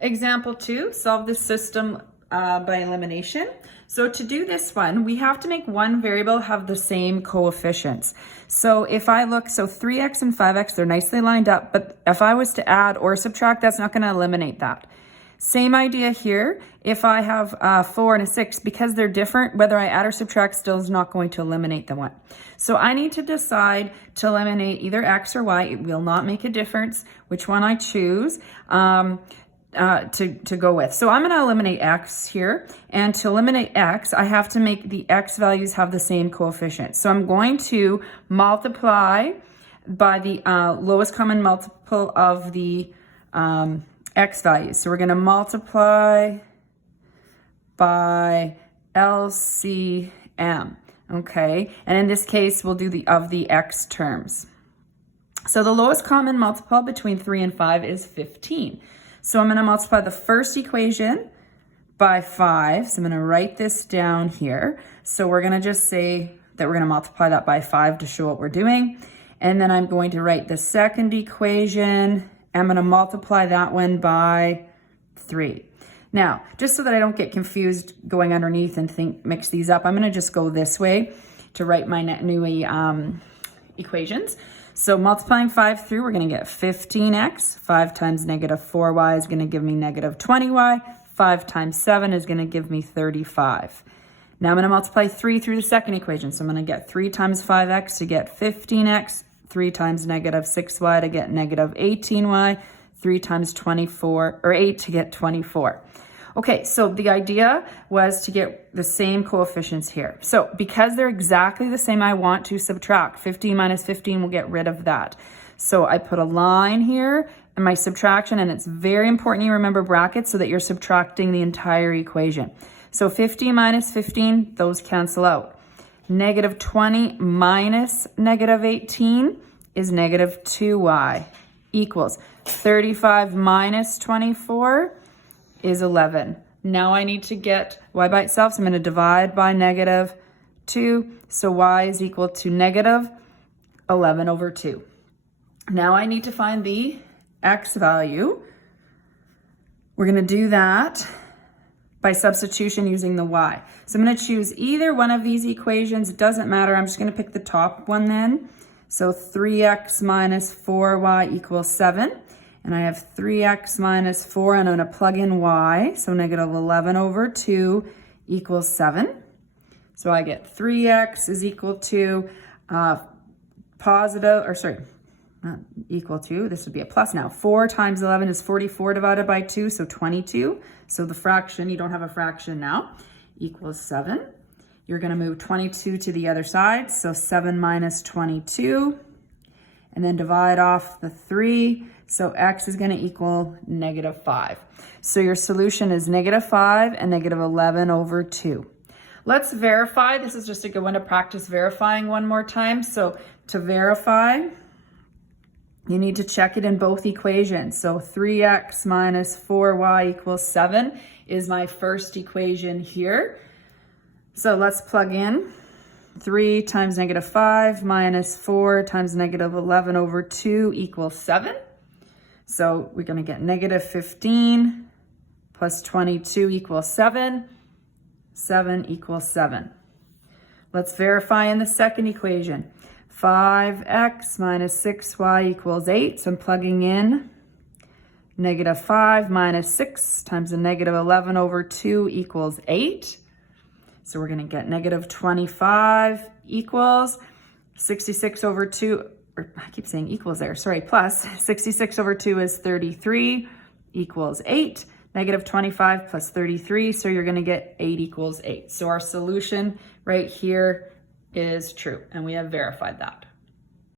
Example 2, solve this system by elimination. So to do this one, we have to make one variable have the same coefficients. So if I look, so 3x and 5x, they're nicely lined up, but if I was to add or subtract, that's not going to eliminate that. Same idea here. If I have a 4 and a 6, because they're different, whether I add or subtract still is not going to eliminate the one. So I need to decide to eliminate either x or y. It will not make a difference which one I choose to go with. So I'm going to eliminate x here. And to eliminate x, I have to make the x values have the same coefficient. So I'm going to multiply by the lowest common multiple of the x values. So we're going to multiply by LCM, okay? And in this case, we'll do the of the x terms. So the lowest common multiple between 3 and 5 is 15. So I'm going to multiply the first equation by 5. So I'm going to write this down here. So we're going to just say that we're going to multiply that by 5 to show what we're doing. And then I'm going to write the second equation. I'm going to multiply that one by 3. Now, just so that I don't get confused going underneath and mix these up, I'm going to just go this way to write my new equations. So multiplying 5 through, we're going to get 15x. 5 times negative 4y is going to give me negative 20y. 5 times 7 is going to give me 35. Now I'm going to multiply 3 through the second equation. So I'm going to get 3 times 5x to get 15x. 3 times negative 6y to get negative 18y, 3 times 24, or 8 to get 24. Okay, so the idea was to get the same coefficients here. So because they're exactly the same, I want to subtract. 15 minus 15 will get rid of that. So I put a line here in my subtraction, and it's very important you remember brackets so that you're subtracting the entire equation. So 15 minus 15, those cancel out. Negative 20 minus negative 18 is negative 2y equals 35 minus 24 is 11. Now I need to get y by itself, so I'm going to divide by negative 2. So y is equal to negative 11 over 2. Now I need to find the x value. We're going to do that by substitution using the y. So I'm going to choose either one of these equations. It doesn't matter. I'm just going to pick the top one then. So 3x minus 4y equals 7. And I have 3x minus 4, and I'm going to plug in y. So negative 11 over 2 equals 7. So I get 3x is equal to not equal to, this would be a plus now. 4 times 11 is 44 divided by 2, so 22. So the fraction, you don't have a fraction now, equals 7. You're going to move 22 to the other side, so 7 minus 22, and then divide off the 3, so x is going to equal negative 5. So your solution is negative 5 and negative 11 over 2. Let's verify. This is just a good one to practice verifying one more time. So to verify, you need to check it in both equations. So 3x minus 4y equals 7 is my first equation here. So let's plug in 3 times negative 5 minus 4 times negative 11 over 2 equals 7. So we're going to get negative 15 plus 22 equals 7. 7 equals 7. Let's verify in the second equation. 5x minus 6y equals 8. So I'm plugging in negative 5 minus 6 times a negative 11 over 2 equals 8. So we're going to get negative 25 equals 66 over 2, or I keep saying equals there, sorry, plus 66 over 2 is 33 equals 8. Negative 25 plus 33, so you're going to get 8 equals 8. So our solution right here is true, and we have verified that.